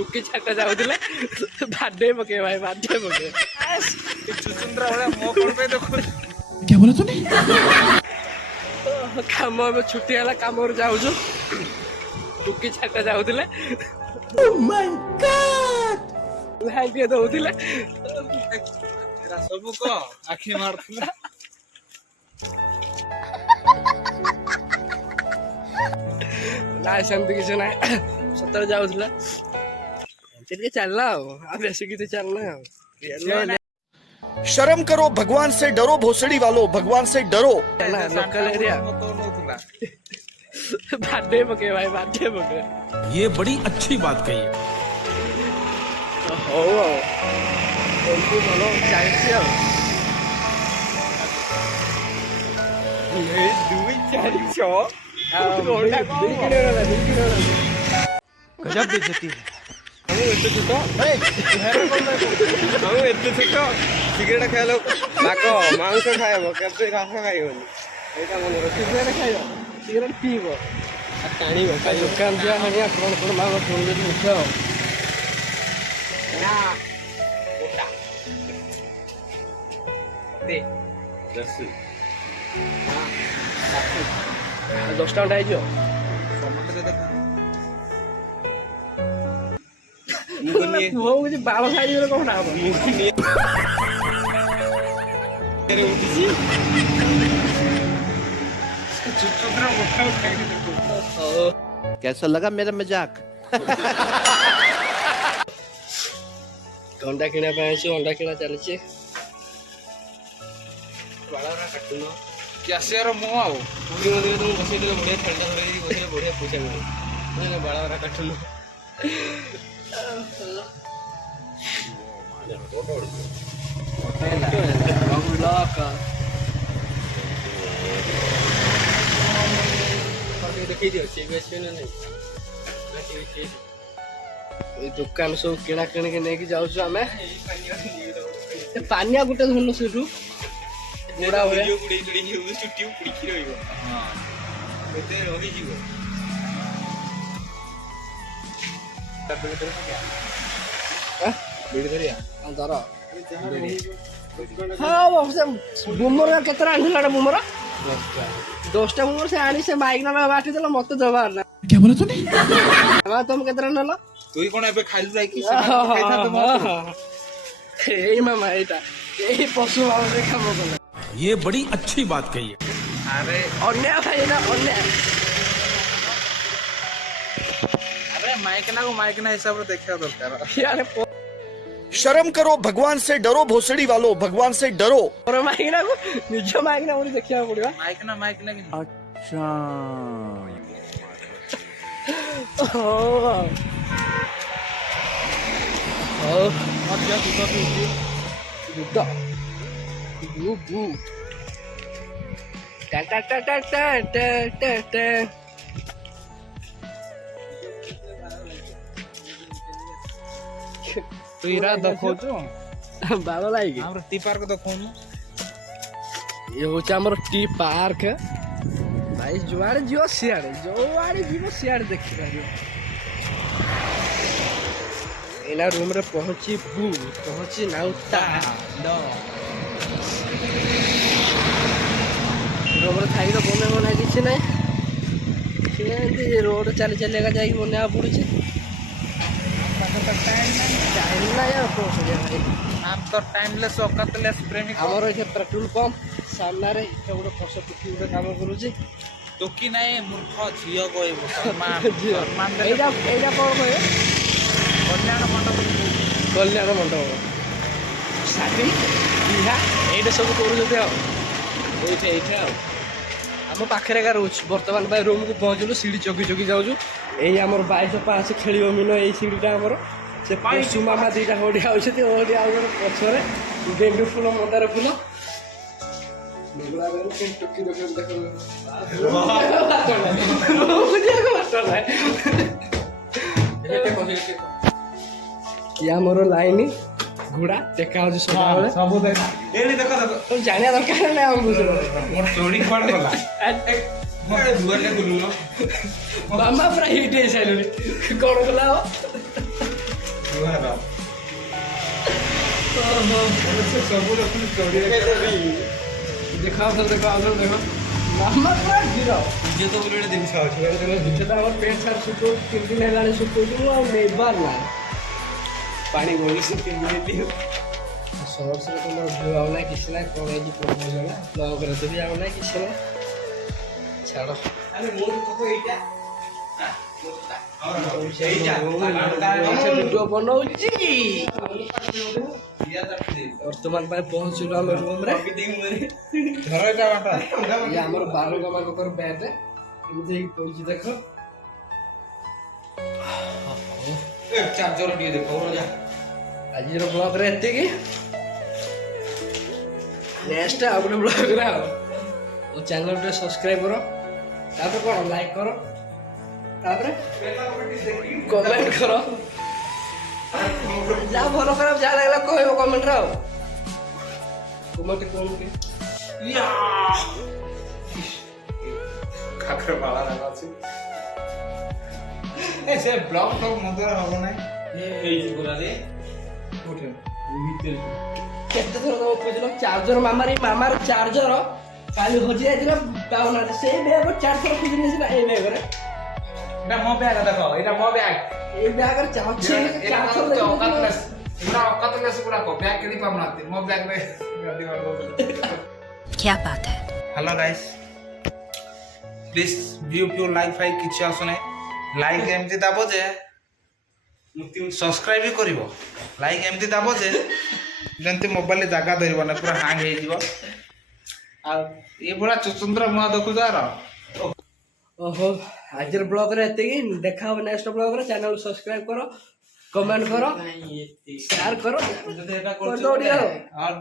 टुकी छाटा जाऊला बाडे पके भाई बाडे पके चुचुंद्रा वाला मो कोन पे देखो क्या बोला तूने? काम में छुट्टी है काम जाऊ टुकी छाटा जाऊला Oh my God! भाई दौले एरा सब को आखी मारथला ना सेमती किसी ना सतरे जाऊला चलना बेस कि चलना शर्म करो, भगवान से डरो, भोसड़ी वालों, भगवान से डरो। लोकल एरिया बाडे पके भाई बाडे पके ये बड़ी अच्छी बात कही है। हो ଭଲ ଚାଲିଛି ଆଉ ଦୁଇ ଚାରି ଛଅ गजब बेइज्जती है। ଏତେ ଛୋଟ ସିଗାରେଟ ଖାଇଲ ବାକ ମାଂସ ଖାଇବ କେବେ ଘାସ ଖାଇବନି ଏଇଟା ମନେ ରଖ ସିଗାରେଟ ଖାଇବ ସିଗାରେଟ ପିଇବ ଆଉ ଟାଣିବ ଦୋକାନ ଯିବା ଖାଇବା କଣ କଣ ମାଗ ଫୋନ ଯଦି ମୁଖ୍ୟ ଦଶ ଟଙ୍କା ହେଇଯିବ କିଛି ବାଳ ଖାଇଯିବ କଣ ହବ कैसा लगा मेरा मजाक? अंडा किणा अंडा किणा चलती काटुन क्यासियर मो आउ तुम बस बढ़िया खेलता बस बढ़िया पैसा मिले बाड़ा काटुन देखी दियो दुकान सब किणा किणी के नहीं जाऊँ आम पानिया गोटे धरल से गुड़ा चुटी उड़ी बुमर केत आना बुमर 10टा बुमर से आनी से माइक ना बाटी देला मत जबार ना क्या बोला तूने? तुम केत नल तुई कोन एबे खाइल जाई कि खाइथा तुम ए मामा एटा ए पशु भाव से काम कला ये बड़ी अच्छी बात कही है। अरे अन्य भाई ना अन्य अरे माइक ना हिसाब रे देखा दरकार यार शर्म करो, भगवान से डरो, भोसड़ी वालों, भगवान से डरो। और माइक ना निज माइक ना बोली देखिया पड़िबा माइक ना अच्छा मत जा तू बुद्धा बू बू टा टा टा टा टा टा टा तू इरा देखो जो बाबा लाइक हमर टी पार्क देखो ये होचा हमर टी पार्क भाई जुआड़े जियो सियाड़े जोआड़े जीवो सियाड़े देखि पारियो एना रूम रे पहुंची नाउता रूम रे थाई तो बने किछि नै सेंती रोड चली चलेगा जाई बने पड़ुछि टाइम ना यार को भाई हम तो टाइमलेस औकातलेस प्रेमी हमर एथे पेट्रोल पंप सामना रे इथे गोटे फस टुकी गोटे काम करूछि टोकी नाही मूर्ख झियो कहबो सम्मान एजा कोन कहे कल्याण मंडप शादी बिहा एटा सब करूछते एठे आम पाखे का रोच बर्तमान भाई रूम को पहुँचलु सीढ़ी चौकी जाऊँ यही आमर 2205 खेल मीन यही सीढ़ीटा आमर से पशु मामा दुईटा ओडिया होती ओडिया पछरे गेंडु फुल मंदार फुल टुकी आमर लाइन घोड़ा टेका हो सब जाना दरकार ना मामा पूरा हिट हो सारे कौन कला ଦେଖାଅ ତ ଦେଖ ଆଉ ଦେଖ ମାମା ପୁରା ଜିରୋ ଯେ ତ ବୋଲି ଗୋଟେ ଜିନିଷ ଅଛି ସେଟା ଆମର ପେଣ୍ଟ ସାର୍ଟ ଶୁଖଉ 3 ଦିନ ହେଲାଣି ଶୁଖଉଛି ମୁଁ ଆଉ ନେବାର ନାହିଁ ପାଣି ଗଳୁଛି ପିନ୍ଧିଲି ସର୍ଟସରେ ତ ମୋର ଭିଉ ଆଉ ନାହିଁ କିଛି ନାହିଁ କ'ଣ ହେଇଛି ପ୍ରୋବ୍ଲେମ୍ ହେଲା ବ୍ଲଗ୍ରେ ତ ବି ଆଉ ନାହିଁ କିଛି ନାହିଁ ଛାଡ଼ ଆରେ ମୋର କପ ଏଇଟା ଭିଡ଼ିଓ ବନଉଛି ବର୍ତ୍ତମାନ ପାଇଁ ପହଞ୍ଚିଲୁ ଆମେ ରୁମ୍ରେ ଆମର ବାଳୁଙ୍ଗମାନଙ୍କର ବ୍ୟାଟ୍ ଏମିତି ହେଇକି ପଡ଼ିଛି ଦେଖ ଚାର୍ଜର ଟିକେ ଦେଖ ଆଜିର ବ୍ଲଗ୍ରେ ଏତିକି ନେକ୍ସଟ ଆଉ ଗୋଟେ ବ୍ଲଗ୍ରେ ଆଉ ଚ୍ୟାନେଲ୍ ଟିକେ ସବସ୍କ୍ରାଇବ୍ କର ତାପରେ କ'ଣ ଲାଇକ୍ କର ତାପରେ କମେଣ୍ଟ କର ଯାହା ଭଲ ଖରାପ ଯାହା ଲାଗିଲା କହିବ କମେଣ୍ଟରେ ଆଉ କମେଣ୍ଟ କଣ କାକର ବାଳା ଲାଗୁଛି ଏ ସେ ବ୍ଲଗ ମତେ ହବ ନାହିଁ ହେଇଛି ପୁରା ରେ କେତେ ଥର ତମ ଖୋଜିଲ ଚାର୍ଜର ମାମାର ଚାର୍ଜର କାଲି ହଜି ଯାଇଥିଲା ପାଉନାହାନ୍ତି ସେଇ ବ୍ୟାଗ୍ 4 ଥର ଖୋଜି ନେଇଥିଲା ଏଇ ବ୍ୟାଗରେ এটা ମୋ ବ୍ୟାଗ ଦେଖ ଏଇଟା ମୋ ବ୍ୟାଗ ଏଇ ବ୍ୟାଗରେ ଚାହୁଁଛି ଏଇଟା ଅକାତନେସ୍ ଗୁଡାକ ବ୍ୟାଗ କିଣି ପାରୁନାହାନ୍ତି ମୋ ବ୍ୟାଗରେ क्या बात है hello guys please view few like ଫାଇକ୍ କିଛି ଆସୁନାହିଁ ଲାଇକ୍ ଏମିତି ଦାବ ଯେ ସବସ୍କ୍ରାଇବ୍ ବି କରିବ ଲାଇକ୍ ଏମିତି ଦାବ ଯେ ଯେମିତି ମୋବାଇଲରେ ଜାଗା ଧରିବ ନା ପୁରା ହ୍ୟାଙ୍ଗ ହେଇଯିବ ଆଉ ଏଇଭଳିଆ ଚୁଚୁନ୍ଦ୍ର ମୁହଁ ଦେଖୁଛ ଆର ଓହୋ ଆଜିର ବ୍ଲଗ୍ରେ ଏତିକି ଦେଖା ହବ ନେକ୍ସଟ ବ୍ଲଗ୍ରେ ଚ୍ୟାନେଲ୍ ସବସ୍କ୍ରାଇବ୍ କର କମେଣ୍ଟ କର ସେୟାର କର ଯଦି ଏଟା କରିଦବ ଟିକେ ଆଉ।